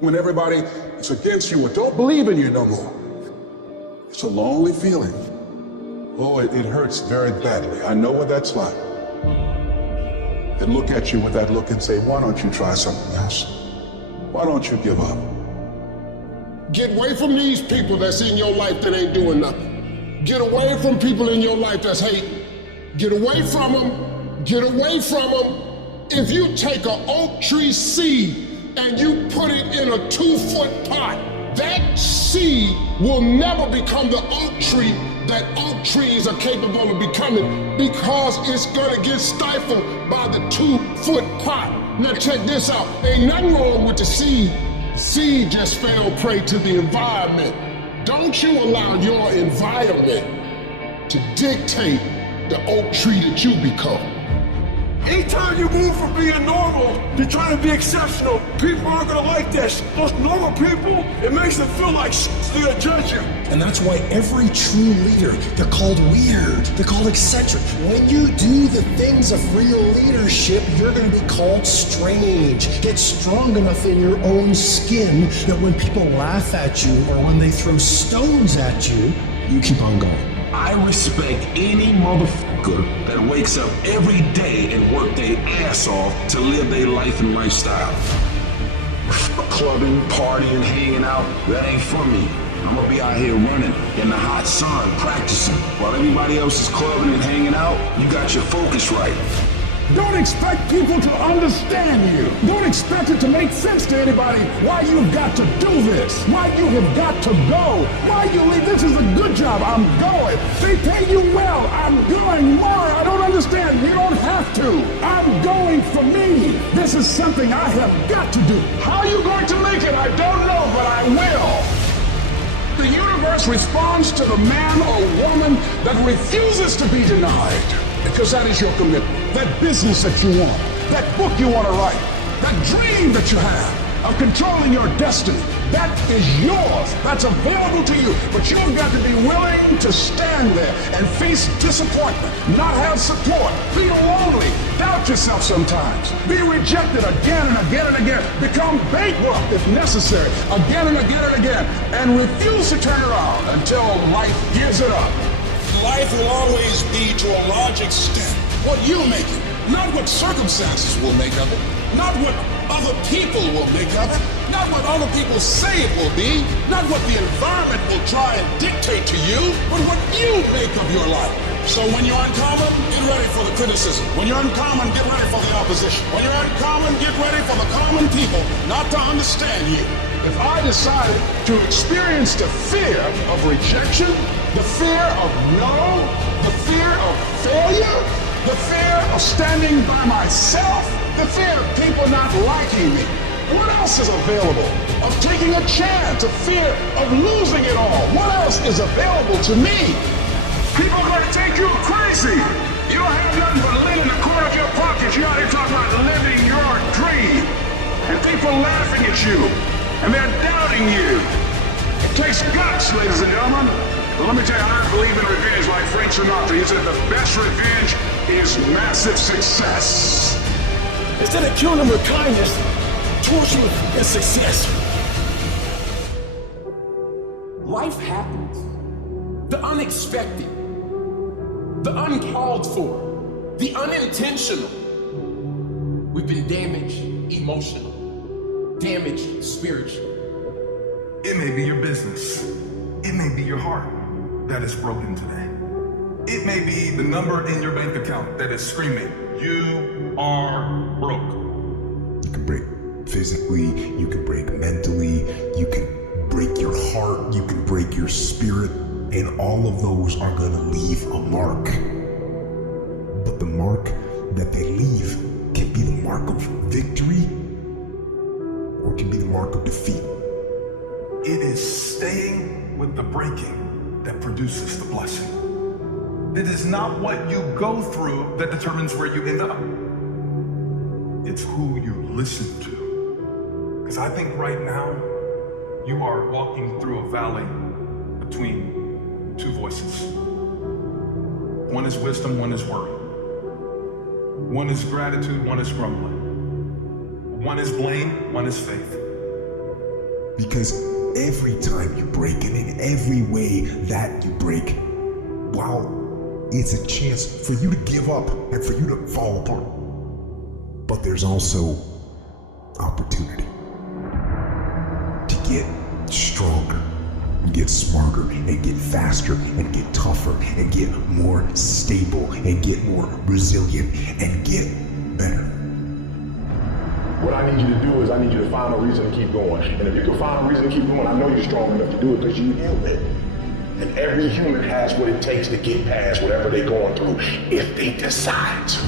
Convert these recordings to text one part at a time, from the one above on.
When everybody is against you or don't believe in you no more. It's a lonely feeling. Oh, it hurts very badly. I know what that's like. They look at you with that look and say, why don't you try something else? Why don't you give up? Get away from these people that's in your life that ain't doing nothing. Get away from people in your life that's hating. Get away from them. Get away from them. If you take an oak tree seed and you put it in a 2-foot pot, that seed will never become the oak tree that oak trees are capable of becoming, because it's gonna get stifled by the 2-foot pot. Now check this out, ain't nothing wrong with the seed. The seed just fell prey to the environment. Don't you allow your environment to dictate the oak tree that you become. Anytime you move from being normal to trying to be exceptional, people aren't gonna like this. Those normal people, it makes them feel like they're gonna judge you. And that's why every true leader, they're called weird, they're called eccentric. When you do the things of real leadership, you're gonna be called strange. Get strong enough in your own skin that when people laugh at you or when they throw stones at you, you keep on going. I respect any motherfucker that wakes up every day and work their ass off to live their life and lifestyle. Clubbing, partying, hanging out, that ain't for me. I'm gonna be out here running in the hot sun, practicing. While everybody else is clubbing and hanging out, you got your focus right. Don't expect people to understand you. Don't expect it to make sense to anybody why you've got to do this, why you have got to go, why you leave. This is a good job, I'm going. They pay you well, I'm going. More, I don't understand. You don't have to. I'm going for me. This is something I have got to do. How are you going to make it? I don't know, but I will. The universe responds to the man or woman that refuses to be denied. Because that is your commitment. That business that you want, that book you want to write, that dream that you have of controlling your destiny, that is yours. That's available to you. But you've got to be willing to stand there and face disappointment, not have support, feel lonely, doubt yourself sometimes, be rejected again and again and again, become bankrupt if necessary, again and again and again, and refuse to turn around until life gives it up. Life will always be, to a large extent, what you make it, not what circumstances will make of it, not what other people will make of it, not what other people say it will be, not what the environment will try and dictate to you, but what you make of your life. So when you're uncommon, get ready for the criticism. When you're uncommon, get ready for the opposition. When you're uncommon, get ready for the common people not to understand you. If I decided to experience the fear of rejection, the fear of no, the fear of failure, the fear of standing by myself, the fear of people not liking me, what else is available? Of taking a chance, a fear of losing it all. What else is available to me? People are going to think you're crazy. You don't have nothing but lint in the corner of your pocket. You're out here talking about living your dream. And people laughing at you. And they're doubting you. It takes guts, ladies and gentlemen. But let me tell you, I don't believe in revenge like Frank Sinatra. He said the best revenge is massive success. Instead of killing them with kindness, torture them with success. Life happens. The unexpected, the uncalled for, the unintentional. We've been damaged emotionally, damaged spiritually. It may be your business. It may be your heart that is broken today. It may be the number in your bank account that is screaming, you are broke. You can break physically, you can break mentally, you can break your heart, you can break your spirit, and all of those are gonna leave a mark. But the mark that they leave can be the mark of victory, or it can be the mark of defeat. It is staying with the breaking that produces the blessing. It is not what you go through that determines where you end up. It's who you listen to. Because I think right now, you are walking through a valley between two voices. One is wisdom, one is worry. One is gratitude, one is grumbling. One is blame, one is faith. Because every time you break, and in every way that you break, while it's a chance for you to give up and for you to fall apart, but there's also opportunity to get stronger, and get smarter, and get faster, and get tougher, and get more stable, and get more resilient, and get better. What I need you to do is I need you to find a reason to keep going. And if you can find a reason to keep going, I know you're strong enough to do it because you're human. And every human has what it takes to get past whatever they're going through if they decide to.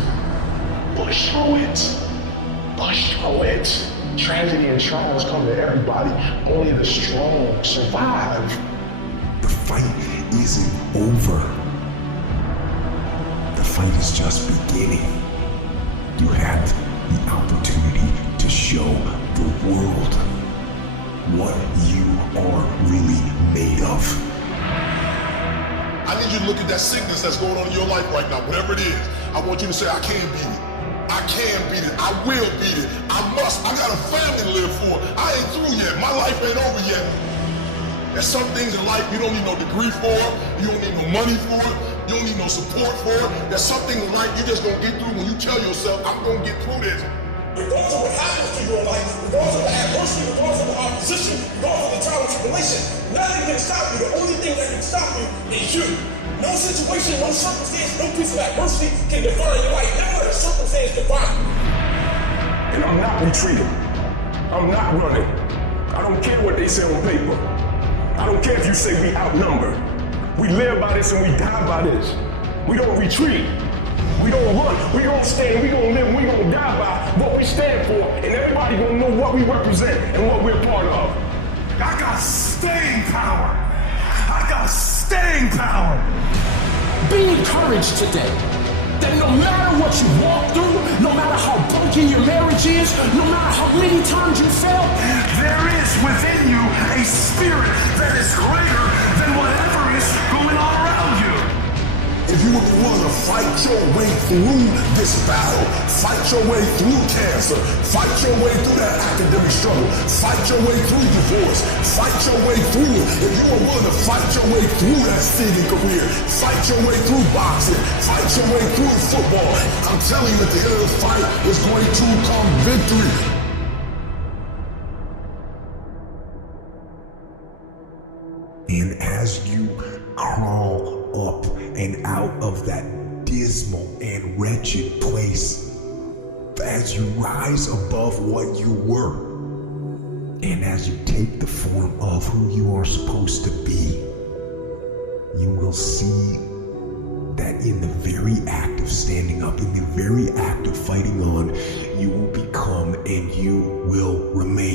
Push through it. Push through it. Tragedy and trials come to everybody. Only the strong survive. The fight isn't over. The fight is just beginning. You have the opportunity to show the world what you are really made of. I need you to look at that sickness that's going on in your life right now, whatever it is. I want you to say, I can beat it. I can beat it. I will beat it. I must. I got a family to live for. I ain't through yet. My life ain't over yet. There's some things in life you don't need no degree for. You don't need no money for it. You don't need no support for it. There's something in life you just gonna get through when you tell yourself, I'm gonna get through this. Regardless of what happens to you in life, regardless of the adversity, regardless of the opposition, regardless of the trial and tribulation, nothing can stop you. The only thing that can stop you is you. No situation, no circumstance, no piece of adversity can define your life. Never let a circumstance define you. And I'm not retreating. I'm not running. I don't care what they say on paper. I don't care if you say we outnumber. We live by this and we die by this. We don't retreat. We don't run. We don't stand. We gonna live. We gonna die by what we stand for. And everybody gonna know what we represent and what we're part of. I got staying power. I got staying power. Be encouraged today that no matter what you walk through, no matter how broken your marriage is, no matter how many times you fail, There is within you a spirit that is greater than whatever is going on around you. If you would be willing to fight your way through this battle, fight your way through cancer, fight your way through that academic struggle, fight your way through divorce, fight your way through it. If you are willing to fight your way through that singing career, fight your way through boxing, fight your way through football, I'm telling you at the end of the fight is going to come victory. And as you crawl up and out of that dismal and wretched place, as you rise above what you were, and as you take the form of who you are supposed to be, you will see that in the very act of standing up, in the very act of fighting on, you will become and you will remain